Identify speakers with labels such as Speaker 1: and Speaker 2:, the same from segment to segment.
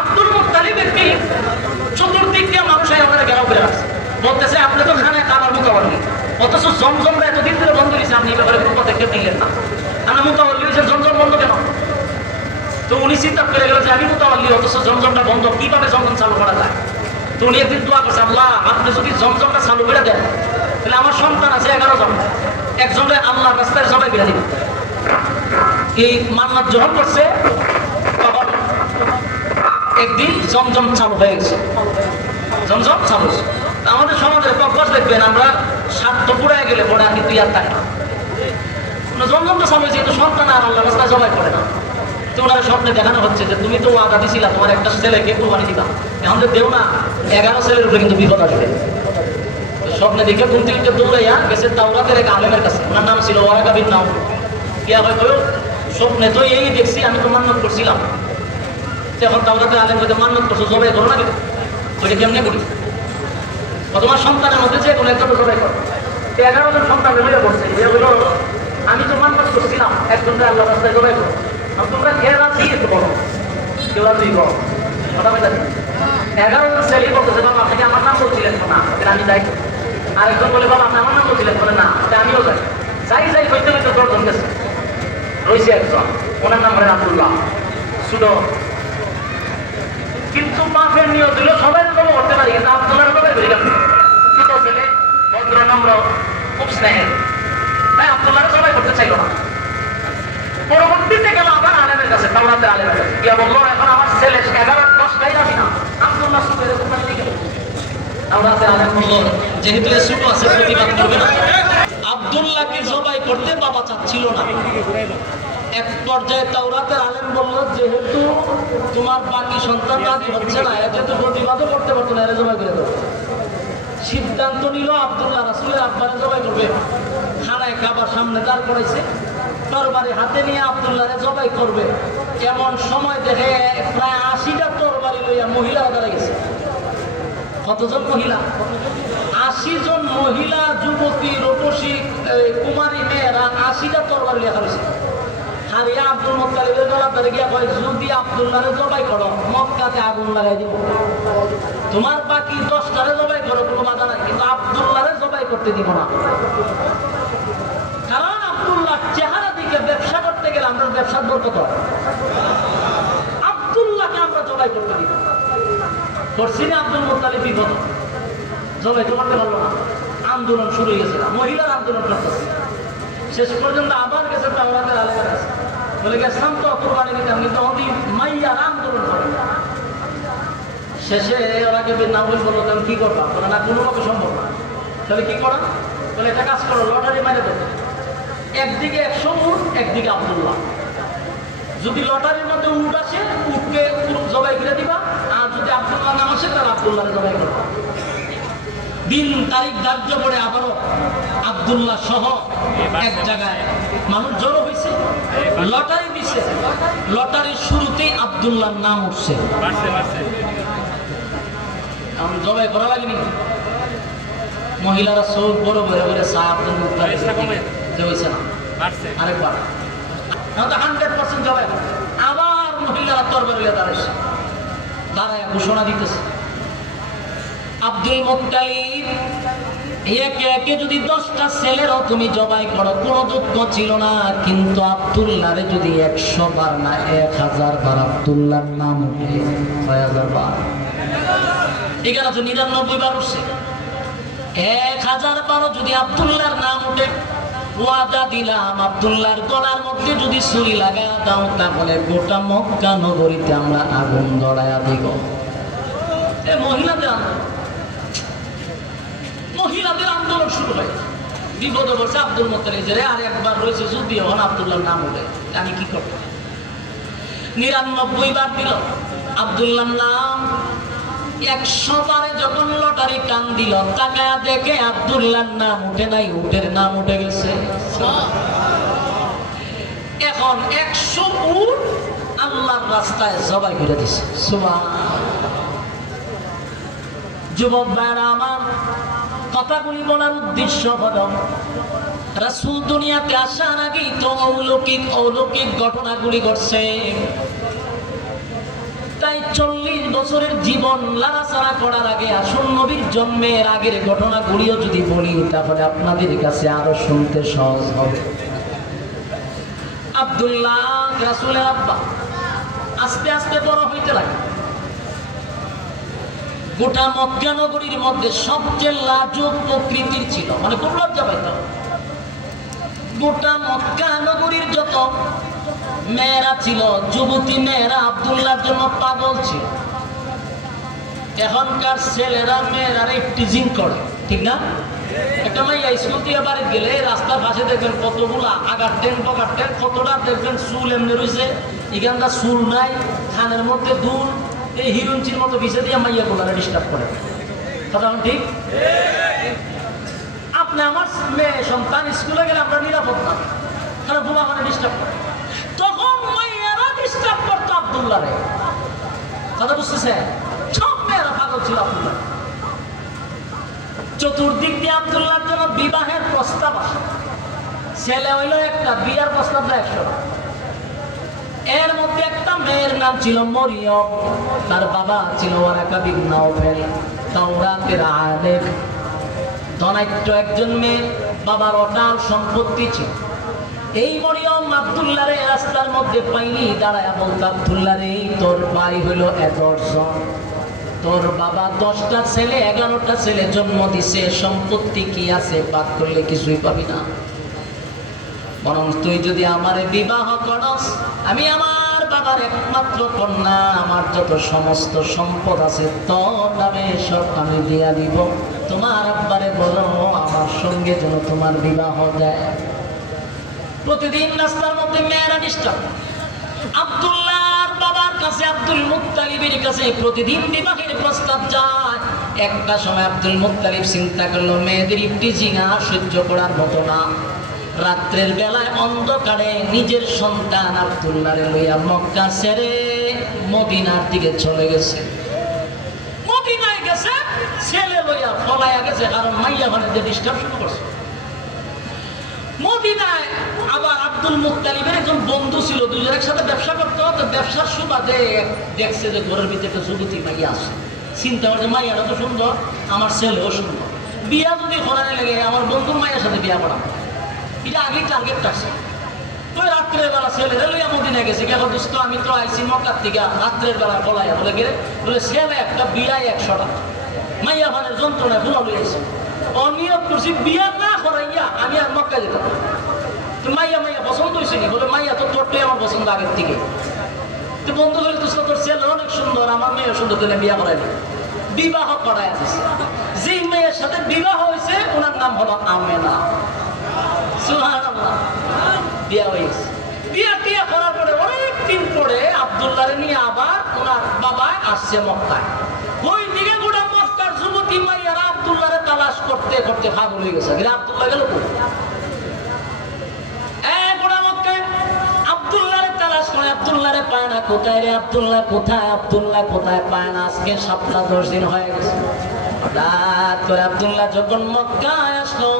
Speaker 1: Abdul Muttalib একটি চতুর্দিক দিয়ে মানুষ আমরা ঘেরাও করে রাখছে। বলতেছে, আপনি তো খানায় কাবার মোকাবলি অথচ জমজমরা এতদিন ধরে বন্ধ হয়েছে আপনি এই ব্যাপারে কোনো পদক্ষেপ নিলেন না। আমরা মোকাবলি হয়েছে জমজম বন্ধ কেন? তো উনি চিন্তা করে গেল যে, আমি মোতাবাল্লি অথচ জমজমটা বন্ধ, কীভাবে জমজম চালু করা যায়? তো উনি একদিন দোয়া করছে, আল্লাহ, আপনি যদি জমজমটা চালু করে দেন, তাহলে আমার সন্তান আছে এগারো জন। একজনের আল্লাহ রাস্তায় সবাই বেড়ে দিবে এই মান্নাত যখন করছে একদিন জমজম চালু হয়ে গেছে। জমজম চালু আমাদের সমাজে কব্বাস দেখবেন, আমরা স্বার্থ পুরায় গেলে পরে আর কিন্তু ইয়ার থাকে না। জমজমটা চালু হয়েছে, কিন্তু সন্তান আর আল্লাহ রাস্তায় জবাই করে না। তো ওনার স্বপ্নে দেখানো হচ্ছে যে, তুমি তো ওয়াদা দিছিলা, তোমার একটা ছেলেকে কোরবানি দিবা। এখন যে দেও না, এগারো ছেলের উপরে কিন্তু বিপদ আসবে। স্বপ্নে দেখে ঘুম উঠে দৌড়াইয়া গেছে তাওরাতের এক আলেমের কাছে। ওনার নাম ছিল ওয়ারাকা বিন নাও কে হয় স্বপ্নে তো এই দেখছি, আমি তো মান্নত করছিলাম। এখন তাওরাতের আলেম যদি মান্নত করছ জবাই করো না কেমনে করি? তোমার সন্তানের মধ্যে যে কোনো একটা তো করো। এগারো জন সন্তান মিলে করছে এ হলো, আমি তো মান্নত করছিলাম একজনকে আল্লাহ রাস্তায় আর তোমরা খেয়ে রাজি একটু বলো। কেউ রাজি কথা বলে এগারো জন ছেলে বলতেছে, বাবা আপনি আমার নাম বলছিলেন না। আমি যাই। আরেকজন বলে আপনি আমার নাম বলছিলেন? বলে, না। আমিও যাই। যাই যাই হইতে হইতে দশজন গেছে রয়েছে একজন। ওনার নাম হলেন আব্দুল্লাহ। শুধু কিন্তু মাফের নিয়ত দিল সবাই তো করতে পারি কিন্তু আব্দুল্লাহ সবাই বেরিয়ে গেল ছোট ছেলে ভদ্র নম্র খুব স্নেহের। তাই আব্দুল্লাহ সবাই করতে চাইল না। পরবর্তীতে গেল আবার আলেমের কাছে তাওরাতের আলেমের কাছে। গিয়া বলল, এখন আমার ছেলে, এগারো দশটাই না। আব্দুল্লাহ বলল, যেহেতু জবাই এক পর্যায়ে তাওরাতের যেহেতু তোমার বাকি সন্তান হচ্ছে না এতে প্রতিবাদও করতে পারতো না, এরা জবাই করে সিদ্ধান্ত নিল আব্দুল্লাহ রাসুলের আব্বারে জবাই করবে। খানায় খাবার সামনে দাঁড় করেছে তরবারি হাতে নিয়ে আব্দুল্লাহরে জবাই করবে। এমন সময় দেখে প্রায় আশিটা তরবারি লইয়া মহিলারা দাঁড়িয়ে গেছে। কতজন মহিলা? আশি জন মহিলা, যুবতী, রূপসী কুমারী মেয়েরা আশিটা তরবারি লেখা রয়েছে। হারিয়া আব্দুল মোত্তালিবের গলা ধরে গিয়া কয়, যদি আব্দুল্লাহরে জবাই করো, মক্কাতে আগুন লাগাই দিব। তোমার বাকি দশটারে জবাই করো কোনো বাধা নাই কিন্তু আব্দুল্লাহরে জবাই করতে দিব না। কারণ আব্দুল্লাহ চেহারা দিকে ব্যবসা করতে গেলে আমরা ব্যবসার বরকত হয়। আব্দুল্লাহকে আমরা জবাই করতে দিব। করছি না আব্দুল মোত্তালিব বিপদ। জবাই তো করতে পারল না। আন্দোলন শুরু হয়ে গেছে। মহিলার আন্দোলন করতেছে। শেষ পর্যন্ত আবার গেছে তাওরাতের আলেমের কাছে বলে গেছিলাম তো কোরবানি দিতাম কিন্তু অতি মাইয়ার আন্দোলন করে শেষে ওরা ওনাকে না বল বলল তাহলে কি করবা? না, কোনোভাবে সম্ভব না। তাহলে কি করা? তাহলে একটা কাজ করো লটারি মারে দেবো। একদিকে একশো উঠ একদিকে আব্দুল্লাহ। যদি লটারির মধ্যে উঠ আসে উঠকে উট জবাই করে দিবা আর যদি আব্দুল্লাহ নাম আসে তাহলে আব্দুল্লাহ জবাই করবা। দিন তারিখ ধার্য করে আবারও আব্দুল্লাহ সহ এক জায়গায় মানুষ জড়ো হয়েছে লটারি দিছে। লটারির শুরুতেই আব্দুল্লাহর নাম উঠছে। জবাই করা লাগেনি। মহিলারা চোখ বড় বড় করে হয়েছে না। আরেকবার। হান্ড্রেড পার্সেন্ট জবাই আবার মহিলারা তরবার দাঁড়াইছে। দাঁড়ায় ঘোষণা দিতেছে। আব্দুল মুক্তালিব একে একে যদি দশটা ছেলেরও তুমি জবাই করো কোনো দুঃখ ছিল না। কিন্তু আব্দুল্লাহরে যদি একশো বার না এক হাজার বার আব্দুল্লাহর নাম ছয় হাজার বার। তো নিরানব্বই বার উঠছে। এক হাজার বারো যদি আব্দুল্লাহর নাম উঠে, ওয়াদা দিলাম আব্দুল্লাহর গলার মধ্যে যদি ছুরি লাগায় দাও, তাহলে গোটা মক্কা নগরীতে আমরা আগুন ধরায়া দিব। এ মহিলাদের মহিলাদের আন্দোলন শুরু হয়। বিপদে বসে আব্দুল মোত্তালিব যে রে আর একবার রয়েছে যদি হন আব্দুল্লাহর নাম উঠে। আমি কি করব? নিরানব্বই বার দিল। আব্দুল্লাহর নাম একশো বারে যখন লটারি টান দিল টাকা দেখে আব্দুল্লাহর নাম উঠে নাই উঠের নাম উঠে গেছে। এখন একশো উট আল্লাহর রাস্তায় জবাই করে দিছে। যুবক ভাইরা আমার কথাগুলি বলার উদ্দেশ্য হল, রাসূল দুনিয়াতে আসার আগেই তো অলৌকিক অলৌকিক ঘটনাগুলি ঘটছে। চল্লিশ বছরের জীবন লাড়াচাড়া করার আগে আসুন নবীর জন্মের আগের ঘটনাগুলিও যদি বলি, তাহলে আপনাদের কাছে আরও শুনতে সহজ হবে। আস্তে আস্তে বড় হইতে লাগে গোটা মধ্যে সবচেয়ে প্রকৃতির ছিল মানে গোটা যত মেয়েরা ছিল, যুবতী মেয়েরা আব্দুল্লাহর জন্য পাগল ছিল। এখনকার ছেলেরা মেয়েরা টিজিং করে, ঠিক না? একটা মাইয়া স্কুল দিয়ে বাড়ি গেলে রাস্তার পাশে দেখবেন কতগুলা আগার ট্রেন পকার ট্রেন কতটা দেখবেন চুল এমনি রয়েছে এখানটা চুল নাই, খানের মধ্যে দুল এই হিরুঞ্চির মতো বিষে দিয়ে মাইয়া গুলারে ডিস্টার্ব করে। কথা ঠিক? আপনি আমার মেয়ে সন্তান, স্কুলে গেলে আমরা নিরাপদ না। কারণ বোমা মানে ডিস্টার্ব করে তখন মাইয়ারা ডিস্টার্ব করতো আবদুল্লাহ রে কথা বুঝতেছে মেয়েরা পাগল ছিল আবদুল্লাহ। চতুর্দিক দিয়ে আবদুল্লাহর জন্য বিবাহের প্রস্তাব আসে। ছেলে হইল একটা, বিয়ার প্রস্তাব দেয় একশো এর মধ্যে একটা মেয়ের নাম ছিল মরিয়ম। তার বাবা ছিল ওয়ারাকা বিন নাওফেল। তাওরাতের আলেম। একজন মেয়ে। বাবার অটাল সম্পত্তি ছিল। এই মরিয়ম আবদুল্লাহ রে রাস্তার মধ্যে পাইনি দাঁড়ায় বলতো আবদুল্লাহ, রে, তোর বাড়ি হইল এগারোজন। তোর বাবা দশটা ছেলে, এগারোটা ছেলে জন্ম দিছে, সম্পত্তি কি আছে বাদ করলে কিছুই পাবি না। বরং তুই যদি আমার বিবাহ করস, আমি আমার বাবার একমাত্র কন্যা, আমার যত সমস্ত সম্পদ আছে তোর নামে সব আমি দিয়া দিব। তোমার আব্বারে বলো, আমার সঙ্গে যেন তোমার বিবাহ দেয় প্রতিদিন রাস্তার মধ্যে মেয়েরা ডিস্টার্ব আব্দুল্লাহর বাবার কাছে আব্দুল মুক্তালিবের কাছে প্রতিদিন বিবাহের প্রস্তাব যায়। একটা সময় আব্দুল মুক্তালিব চিন্তা করল, মেয়েদের টিচিং আর সহ্য করার মতো না। রাত্রের বেলায় অন্ধকারে নিজের সন্তান আব্দুল্লাহরে লইয়া মক্কা ছেড়ে মদিনার দিকে চলে গেছে। মদিনায় গেছে, ছেলে লইয়া ফলাইয়া গেছে, কারণ মাইয়া মানে যে ডিস্টার্ব শুরু করছে। মদিনায় আব্দুল মুক্তালিবের একজন বন্ধু ছিল দুজনের একসাথে ব্যবসা করতে হতো ব্যবসার সুবাদে দেখছে যে ঘরের ভিতরে একটা যুবতী মাইয়া আছে। চিন্তা করছে, মাইয়াটা তো সুন্দর, আমার ছেলেও সুন্দর। বিয়া যদি করানো লেগে আমার বন্ধুর মায়ের সাথে বিয়া করা এটা আগেই টার্গেট আছে। ওই রাত্রের বেলা ছেলে লইয়া মদিনায় গেছে কেন দোস্ত? আমি তো আইসি মক্কার থেকে, রাত্রের বেলা বলাইয়া বলে গেলে বলে, ছেলে একটা বিয়ায় একশোটা মাইয়া মানে যন্ত্রণায় ফুলা লইয়াছে অনিয়ত করছি, বিয়া না করাইয়া আমি আর মক্কা যেতাম তো মাইয়া মাইয়া পছন্দ হয়েছে নি? বলে, মাইয়া তো তোরটাই আমার পছন্দ আগের থেকে। তো বন্ধু বলে তো তোর ছেলে অনেক সুন্দর, আমার মেয়ে সুন্দর দিলে বিয়া করাই বিবাহ দিছে। যেই মেয়ের সাথে বিবাহ হয়েছে, ওনার নাম হলো আমেনা। বিয়া হয়েছে বিয়া টিয়া করার পরে অনেক দিন পরে আবদুল্লাহরে নিয়ে আবার ওনার বাবা আসছে মক্কায়। ওই দিকে গোটা মক্কার যুবতী মাইয়ারা আবদুল্লাহরে তালাশ করতে করতে পাগল হয়ে গেছে। আবদুল্লাহ গেল কই? এই গোটা মক্কায় আবদুল্লাহরে তালাশ রে পায় না কোথায় রে? আবদুল্লাহ কোথায়? আবদুল্লাহ কোথায়? পায় না আজকে সপ্তাহ দশ দিন হয়ে গেছে। আবদুল্লাহ যখন মক্কায় আসলো,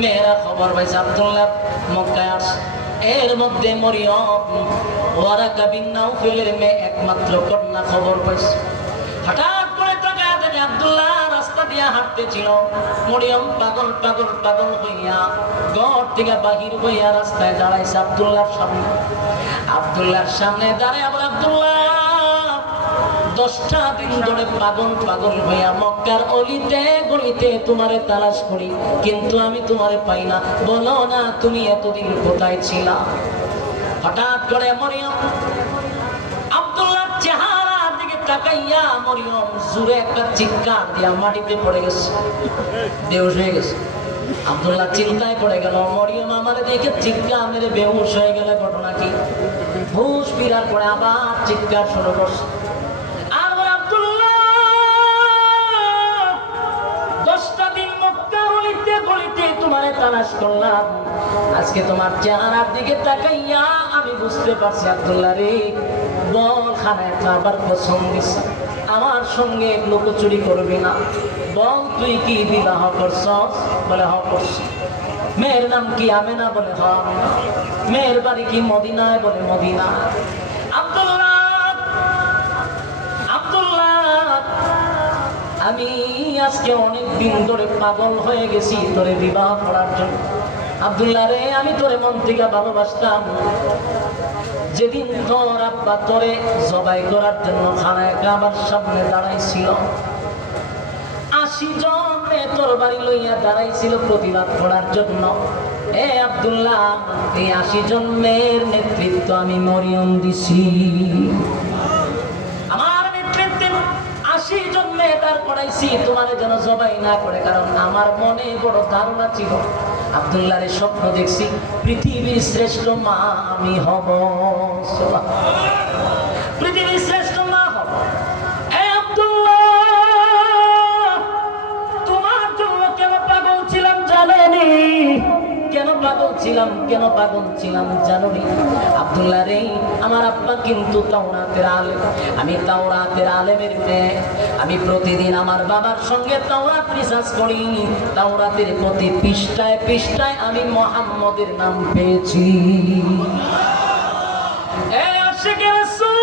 Speaker 1: মেয়েরা খবর পাইছে, আবদুল্লাহ মক্কায় আস। এর মধ্যে মরিয়ম, ওয়ারাকা বিন নাউফেলের মেয়ে একমাত্র কন্যা খবর পাইছে। হঠাৎ হাঁটতেছিল। মরিয়ম পাগল পাগল পাগল হইয়া ঘর থেকে বাহির হইয়া রাস্তায় দাঁড়াইছে আবদুল্লাহর সামনে। আবদুল্লাহর সামনে দাঁড়ায় আবার আবদুল্লাহ, দশটা দিন ধরে পাগল পাগল হইয়া মক্কার অলিতে গলিতে তোমারে তালাশ করি, কিন্তু আমি তোমারে পাই না। বলো না, তুমি এতদিন কোথায় ছিলা? হঠাৎ করে মরিয়ম তাকাইয়া মরিয়ম জুড়ে একটা চিৎকার দিয়া মাটিতে পড়ে গেছে। বেহুশ হয়ে গেছে। আব্দুল্লাহ চিন্তায় পড়ে গেল, মরিয়ম আমার দেখে চিৎকার মেরে বেহুশ হয়ে গেলে, ঘটনা কি? হুশ ফিরার পরে আবার চিৎকার শুরু করছে। তালাশ করলাম। আজকে তোমার চেহারার দিকে তাকাইয়া আমি বুঝতে পারছি আব্দুল্লাহ রে বল খানায় খাবার পছন্দ আমার সঙ্গে লোকচুরি করবি না। বল তুই কি বিবাহ করছ? বলে, হ, করছি। মেয়ের নাম কি আমেনা? বলে, হ মেয়ের বাড়ি কি মদিনায়? বলে, মদিনা। আব্দুল্লাহ, আমি আজকে অনেক দিন ধরে পাগল হয়ে গেছি তোরে বিবাহ করার জন্য। আব্দুল্লাহ রে, আমি তোরে মন থেকে ভালোবাসতাম। যেদিন তোর আব্বা তোরে জবাই করার জন্য খানায় কাবার সামনে দাঁড়াইছিল। আশি জন তোর বাড়ি লইয়া দাঁড়াইছিল প্রতিবাদ করার জন্য। এ আব্দুল্লাহ, এই আশি জন্মের নেতৃত্ব আমি মরিয়ম দিছি আমার নেতৃত্বে আশি জন্মে করাইছি তোমার যেন জবাই না করে, কারণ আমার মনে বড় ধারণা ছিল আব্দুল্লাহ স্বপ্ন দেখছি, পৃথিবীর শ্রেষ্ঠ মা আমি হব। পৃথিবীর শ্রেষ্ঠ ছিলাম কেন পাগল ছিলাম জানো আব্দুল্লাহ রে আমার আব্বা কিন্তু তাওরাতের আলেম। আমি তাওরাতের আলেমের মেয়ে। আমি প্রতিদিন আমার বাবার সঙ্গে তাওরাত রিসার্চ করি। তাওরাতের প্রতি পৃষ্ঠায় পৃষ্ঠায় আমি মোহাম্মদের নাম পেয়েছি। এ আশিকের রাসূল,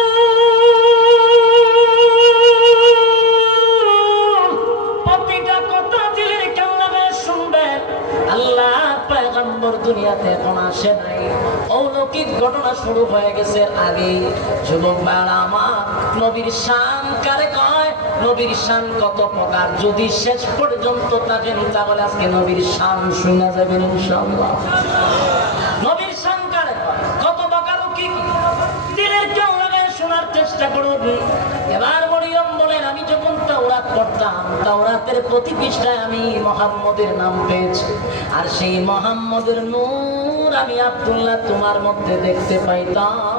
Speaker 1: দুনিয়াতে এখন আসে নাই অলৌকিক ঘটনা শুরু হয়ে গেছে আগে যুবক আমার, নবীর শান কারে কয়? নবীর শান কত প্রকার? যদি শেষ পর্যন্ত থাকেন তাহলে আজকে নবীর শান শোনা যাবেন ইনশাআল্লাহ। প্রতি পৃষ্ঠায় আমি মোহাম্মদের নাম পেয়েছি। আর সেই মোহাম্মদের নূর আমি আবদুল্লাহ তোমার মধ্যে দেখতে পাইতাম।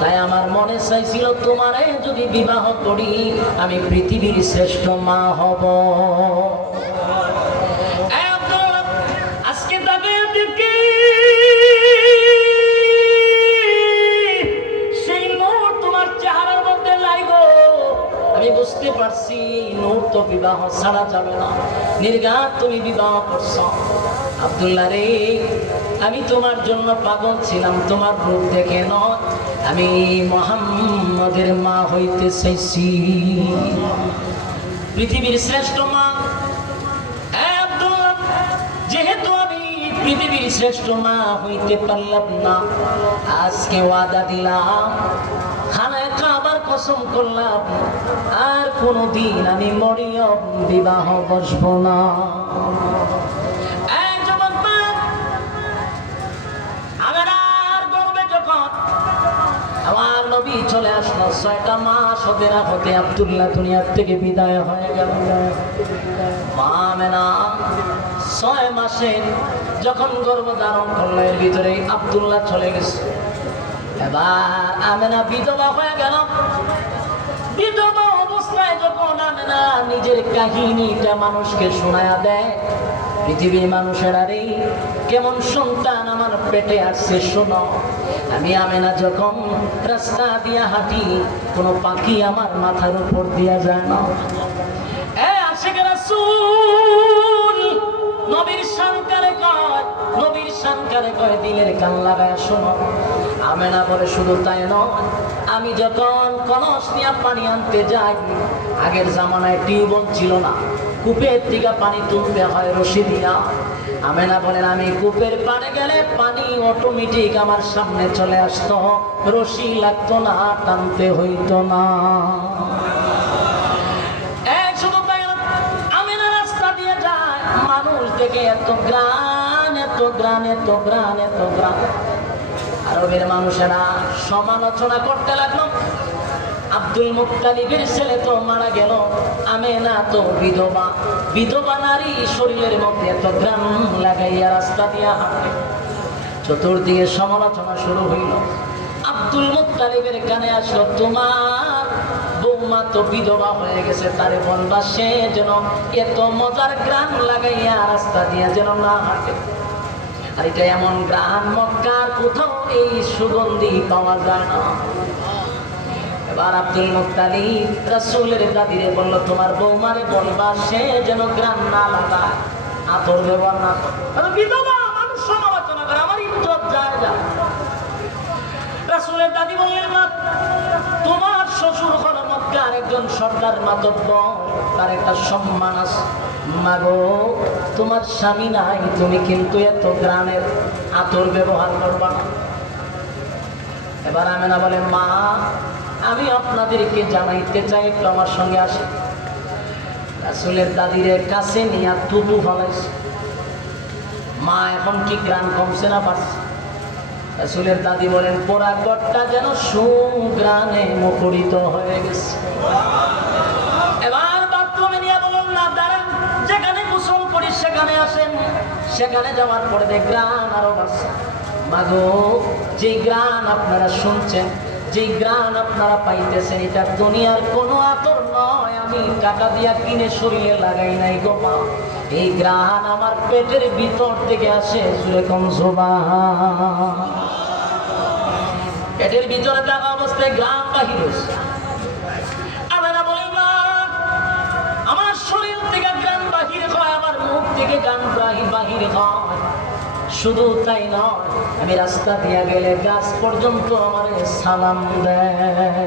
Speaker 1: তাই আমার মনে চাইছিল, তোমারে যদি বিবাহ করি, আমি পৃথিবীর শ্রেষ্ঠ মা হব। ছাড়া যাবে না। নির্ঘাত তুমি বিবাহ করছ। আব্দুল্লাহ রে, আমি তোমার জন্য পাগল ছিলাম, তোমার রূপ দেখে নয় আমি মোহাম্মদের মা হইতে চাইছি। পৃথিবীর শ্রেষ্ঠ মা। যেহেতু আমি পৃথিবীর শ্রেষ্ঠ মা হইতে পারলাম না, আজকে ওয়াদা দিলাম কসম করলাম, আর কোনোদিন আমি মরিয়ম বিবাহ বসব না। নবী চলে আসলো, ছয়টা মাস হতে না হতে আব্দুল্লাহ দুনিয়ার থেকে বিদায় হয়ে গেল। মা মেনা, ছয় মাসে যখন গর্ভ ধারণ করল, এর ভিতরে আবদুল্লাহ চলে গেছে। এবার আমেনা বিধবা হয়ে গেল। বিধবা অবস্থায় যখন আমেনা নিজের কাহিনীটা মানুষকে শোনায়া দেয়, পৃথিবীর মানুষেরা রে কেমন সন্তান আমার পেটে আসছে শোনো। আমি আমেনা যখন রাস্তা দিয়া হাঁটি, কোনো পাখি আমার মাথার উপর দিয়া যায় না। এ আশিক রাসূল, নবীর শানকারে কয়, নবীর শানকারে কয়, দিলের কান লাগায় শোনো। আমেনা বলে শুধু তাই নয়, আমি যখন কলস নিয়ে পানি আনতে যাই, আগের জামানায় টিউবওয়েল ছিল না, কূপের দিকে পানি তুলতে হয় রশি দিয়া। আমেনা বলেন, আমি কূপের পাড়ে গেলে পানি অটোমেটিক আমার সামনে চলে আসতো, রশি লাগতো না, টানতে হইতো না। এত গ্রান এত গ্রান এত গ্রান এত গ্রান। আরবের মানুষেরা সমালোচনা করতে লাগল। আব্দুল মুক্তালিবের ছেলে তো মারা গেল আমি না তো বিধবা। বিধবা নারী শরীরের মধ্যে এত গ্রাম লাগাইয়া রাস্তা দিয়া হাঁটে। চতুর্দিকে সমালোচনা শুরু হইল। আব্দুল মুত্তালিবের কানে আসলো, তোমার বৌমা তো বিধবা হয়ে গেছে, তারে বলবা সে যেন এত মজার গ্রাম লাগাইয়া রাস্তা দিয়া যেন না হাঁটে। আর এটা এমন গ্রাম মক্কার কোথাও এই সুগন্ধি পাওয়া যায় না। এবার আব্দুল মুক্তালিব রাসূলের দাদিরে বলল, তোমার বৌমারে বলবা সে যেন গ্রাম না লাগায় আতর ব্যবহার না তোমার শ্বশুর সম্মান মাগো, তোমার স্বামী নাই, তুমি কিন্তু এত গ্রামের আতর ব্যবহার করবা না। এবার আমেনা বলে, মা, আমি আপনাদেরকে জানাইতে চাই, একটু আমার সঙ্গে আসে। রাসুলের দাদিরে কাছে নিয়ে তুবু ফলাইছে। মা, এখন কি গ্রাম কমছে না পারছে রাসুলের দাদি বলেন, পোড়া গড়টা যেন সুগ্রানে মুখরিত হয়ে গেছে। এবার বাথরুমে নিয়ে বলুন, না, দাঁড়ান, যেখানে গোসল করি সেখানে আসেন। সেখানে যাওয়ার পরে দেখ গ্রান আরও বাড়ছে। মাগো যে গ্রান আপনারা শুনছেন যে গ্রান আপনারা পাইতেছেন, এটা দুনিয়ার কোনো আতর নয়। আমি টাকা দিয়া কিনে শরীরে লাগাই নাই গো এই গ্রান আমার পেটের ভিতর থেকে আসে যেরকম জোবা পেটের ভিতরে থাকা অবস্থায় গ্রাম বাহির হয়েছে। আমরা শরীর থেকে গান বাহির হয়, আমার মুখ থেকে গান বাহির হয়। শুধু তাই নয় আমি রাস্তা দিয়া গেলে গাছ পর্যন্ত আমার সালাম দেয়।